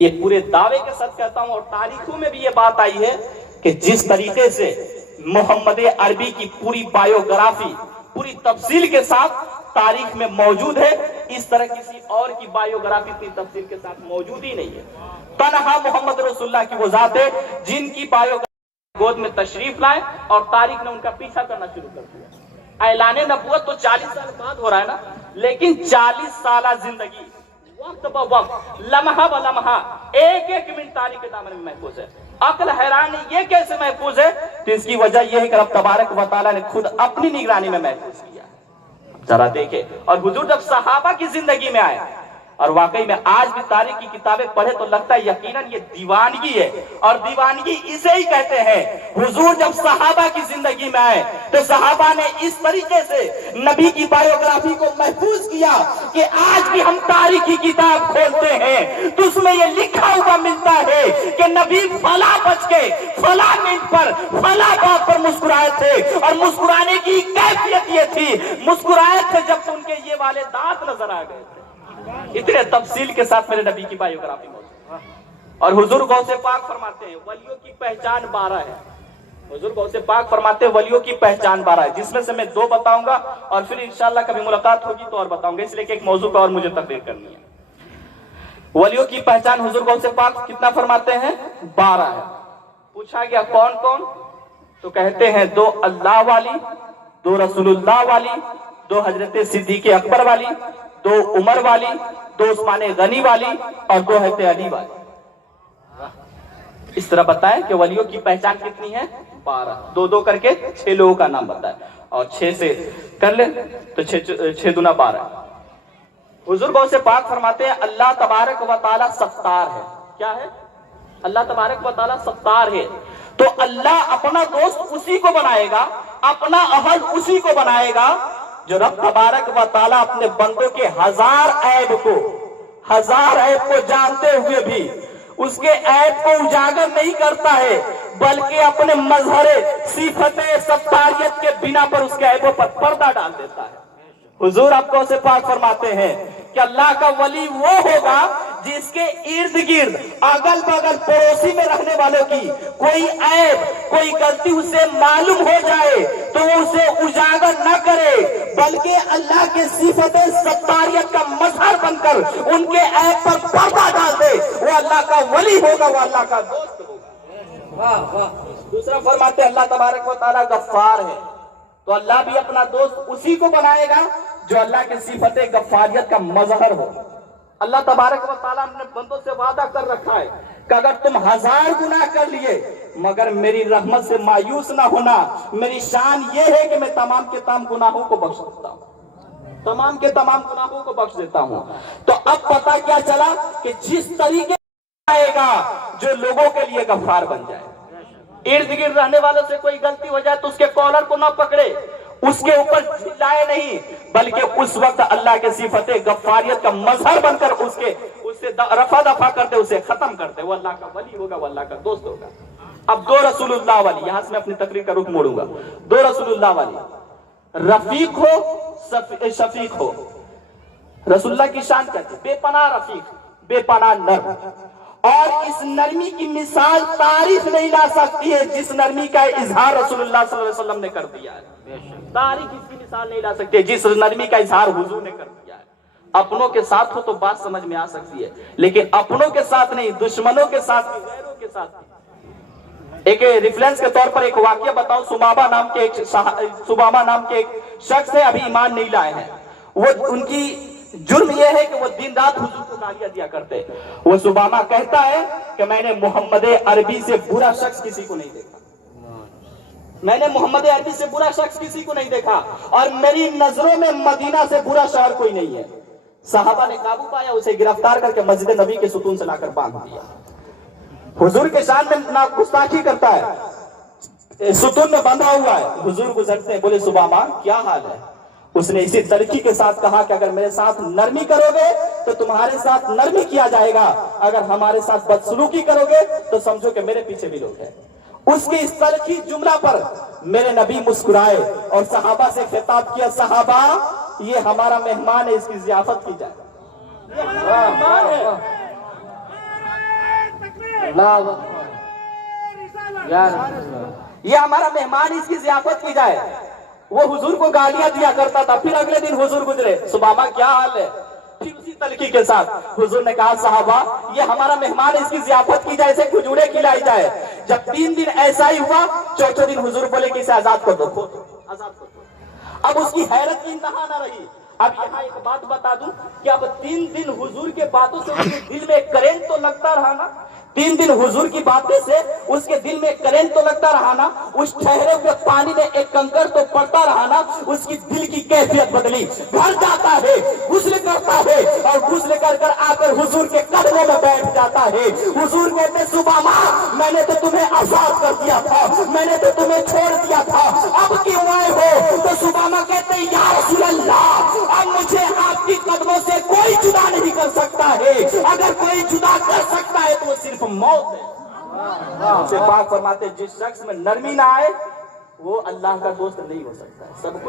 یہ پورے دعوے کے ساتھ کہتا ہوں، اور تاریخوں میں بھی یہ بات آئی ہے کہ جس طریقے سے محمد عربی کی پوری بایوگرافی پوری تفصیل کے ساتھ تاریخ میں موجود ہے، اس طرح کسی اور کی بایوگرافی اتنی تفصیل کے ساتھ موجود ہی نہیں ہے۔ تنہا محمد رسول اللہ کی وہ ذات ہے جن کی بایوگرافی گود میں تشریف لائے اور تاریخ نے ان کا پیچھا کرنا شروع کر دیا۔ اعلان نبوت تو 40 سال بعد ہو رہا ہے نا، لیکن 40 سالہ زندگی وقت بہ وقت لمحہ بہ لمحہ ایک ایک منٹ تاریخ کے دامن میں محفوظ ہے۔ عقل حیران ہے یہ کیسے محفوظ ہے؟ تو اس کی وجہ یہ ہے کہ رب تبارک و تعالیٰ نے خود اپنی نگرانی میں محفوظ کیا ہے۔ ذرا دیکھیں، اور حضور جب صحابہ کی زندگی میں آئے، اور واقعی میں آج بھی تاریخ کی کتابیں پڑھے تو لگتا ہے یقیناً یہ دیوانگی ہے، اور دیوانگی اسے ہی کہتے ہیں۔ حضور جب صحابہ کی زندگی میں آئے تو صحابہ نے اس طریقے سے نبی کی بایوگرافی کو محفوظ کیا کہ آج بھی ہم تاریخ کی کتاب کھولتے ہیں تو اس میں یہ لکھا ہوا ملتا ہے کہ نبی فلاں بج کے فلاں منٹ پر فلاں بات پر مسکرائے تھے، اور مسکرانے کی کیفیت یہ تھی، مسکرائے تھے جب ان کے یہ والے دانت نظر آ گئے تھے۔ اتنے تفصیل کے ساتھ میرے نبی کی بایوگرافی موجود ہے۔ اور حضور غوث پاک فرماتے ہیں ولیوں کی پہچان 12 ہے۔ حضور غوث پاک فرماتے ہیں ولیوں کی پہچان 12 ہے، جس میں سے میں 2 بتاؤں گا، اور پھر انشاءاللہ کبھی ملاقات ہوگی تو اور بتاؤں گا، اس لیے کہ ایک موضوع پر اور مجھے تقریر کرنی ہے۔ ولیوں کی پہچان حضور غوث پاک کتنا فرماتے ہیں؟ 12 ہے۔ پوچھا گیا کون کون؟ تو کہتے ہیں 2 اللہ والی، 2 رسول اللہ والی، 2 حضرت صدیق اکبر والی، 2 عمر والی، 2 عثمان غنی والی، اور 2 حضرت علی والی۔ اس طرح بتائیں کہ ولیوں کی پہچان کتنی ہے؟ 12، 2 کر کے 6 لوگوں کا نام بتائیں، اور 6 سے کر لیں تو 6 دونا 12۔ حضور غوث پاک فرماتے ہیں اللہ تبارک و تعالی ستار ہے۔ کیا ہے؟ اللہ تبارک و تعالی ستار ہے، تو اللہ اپنا دوست اسی کو بنائے گا، اپنا اہل اسی کو بنائے گا جو رب تبارک و تعالیٰ اپنے بندوں کے ہزار عیب کو جانتے ہوئے بھی اس کے عیب کو اجاگر نہیں کرتا ہے، بلکہ اپنے مظہر صفت ستاریت کے بنا پر اس کے عیبوں پر پردہ ڈال دیتا ہے۔ حضور آپ کو سے پاک فرماتے ہیں کہ اللہ کا ولی وہ ہوگا جس کے ارد گرد اگل بغل پڑوسی میں رہنے والوں کی کوئی عیب کوئی غلطی اسے معلوم ہو جائے تو وہ اسے اجاگر نہ کرے، بلکہ اللہ کے صفت ستاریت کا مظہر بن کر ان کے عیب پر پردہ ڈال دے، وہ اللہ کا ولی ہوگا، وہ اللہ کا دوست ہوگا۔ دوسرا فرماتے اللہ تبارک و تعالیٰ غفار ہے، تو اللہ بھی اپنا دوست اسی کو بنائے گا جو اللہ کے صفت غفاریت کا مظہر ہو۔ اللہ تبارک و تعالیٰ نے بندوں سے وعدہ کر رکھا ہے کہ اگر تم 1000 گناہ کر لیے مگر میری رحمت سے مایوس نہ ہونا، میری شان یہ ہے کہ میں تمام کے تمام گناہوں کو بخش دیتا ہوں، تمام کے تمام گناہوں کو بخش دیتا ہوں۔ تو اب پتہ کیا چلا کہ جس طریقے سے آئے گا جو لوگوں کے لیے غفار بن جائے، ارد گرد رہنے والوں سے کوئی غلطی ہو جائے تو اس کے کالر کو نہ پکڑے، اس کے اوپر چلائے نہیں، بلکہ اس وقت اللہ کے صفت غفاریت کا مظہر بن کر اس سے رفع دفع کرتے، اسے ختم کرتے، وہ اللہ کا ولی ہوگا، وہ اللہ کا دوست ہوگا۔ اب 2 رسول اللہ والی، یہاں سے میں اپنی تقریر کا رخ موڑوں گا۔ 2 رسول اللہ والی، رفیق ہو شفیق ہو۔ رسول اللہ کی شان کہتے ہیں بے پناہ رفیق، بے پناہ نرم، اور اس نرمی کی مثال تاریخ نہیں لا سکتی ہے جس نرمی کا اظہار رسول اللہ صلی اللہ علیہ وسلم نے کر دیا ہے۔ تاریخ اس کی مثال نہیں لا سکتی جس نرمی کا اظہار حضور نے کر دیا ہے۔ اپنوں کے ساتھ ہو تو بات سمجھ میں آ سکتی ہے، لیکن اپنوں کے ساتھ نہیں، دشمنوں کے ساتھ بھی، غیروں کے ساتھ بھی۔ ایک ریفرنس کے طور پر ایک واقعہ بتاؤں، سمامہ نام کے ایک شخص ہے، ابھی ایمان نہیں لائے ہیں۔ وہ ان کی جرم یہ ہے کہ وہ دن رات حضور کو گالیاں دیا کرتے۔ وہ سمامہ کہتا ہے کہ میں نے محمد عربی سے برا شخص کسی کو نہیں دیکھا، میں نے محمد عربی سے برا شخص کسی کو نہیں دیکھا، اور میری نظروں میں مدینہ سے برا شہر کوئی نہیں ہے۔ صحابہ نے قابو پایا، اسے گرفتار کر کے مسجد نبی کے ستون سے لا کر باندھ دیا۔ حضور کے شان میں گستاخی کرتا ہے، ستون میں بندھا ہوا ہے۔ حضور گزرتے ہیں، بولے سمامہ کیا حال ہے؟ اس نے اسی تلخی کے ساتھ کہا کہ اگر میرے ساتھ نرمی کرو گے تو تمہارے ساتھ نرمی کیا جائے گا، اگر ہمارے ساتھ بدسلوکی کرو گے تو سمجھو کہ میرے پیچھے بھی لوگ ہیں۔ اس کی اس تلخی جملہ پر میرے نبی مسکرائے اور صحابہ سے خطاب کیا، صحابہ یہ ہمارا مہمان ہے، اس کی ضیافت کی جائے۔ یہ ہمارا مہمان اس کی ضیافت کی جائے. وہ حضور کو گالیاں دیا کرتا تھا, پھر اگلے دن حضور گزرے, سبامہ کیا حال ہے, پھر اسی تلخی کے ساتھ حضور نے کہا صحابہ یہ ہمارا مہمان اس کی ضیافت کی جائے, اسے کھجورے کھلائی جائے. جب 3 دن ایسا ہی ہوا, چوتھے دن حضور بولے کہ اسے آزاد کر دو, آزاد کر دو. اب اس کی حیرت کی انتہا نہ رہی. اب یہاں ایک بات بتا دوں کہ اب 3 دن حضور کے باتوں سے اس کے دل میں کرنٹ تو لگتا رہا نا, 3 دن حضور کی باتیں سے اس کے دل میں کرنٹ تو لگتا رہا نا, اس ٹھہرے ہوئے پانی میں ایک کنکر تو پڑتا رہا نا, اس کی دل کی کیفیت بدلی. گھر جاتا ہے, غسل کرتا ہے, اور غسل کر کر آ کر حضور کے قدموں میں بیٹھ جاتا ہے. حضور کہتے سبامہ میں نے تو تمہیں آزاد کر دیا تھا, میں نے تو تمہیں چھوڑ دیا تھا, اب کیوں آئے ہو؟ تو سبامہ کہتے یا رسول اللہ اب مجھے آپ کی قدموں سے کوئی جدا نہیں کر سکتا ہے, اگر کوئی جدا کر سکتا ہے تو وہ صرف موت ہے. سے پاک فرماتے جس شخص میں نرمی نہ آئے وہ اللہ کا دوست نہیں ہو سکتا ہے. سب کچھ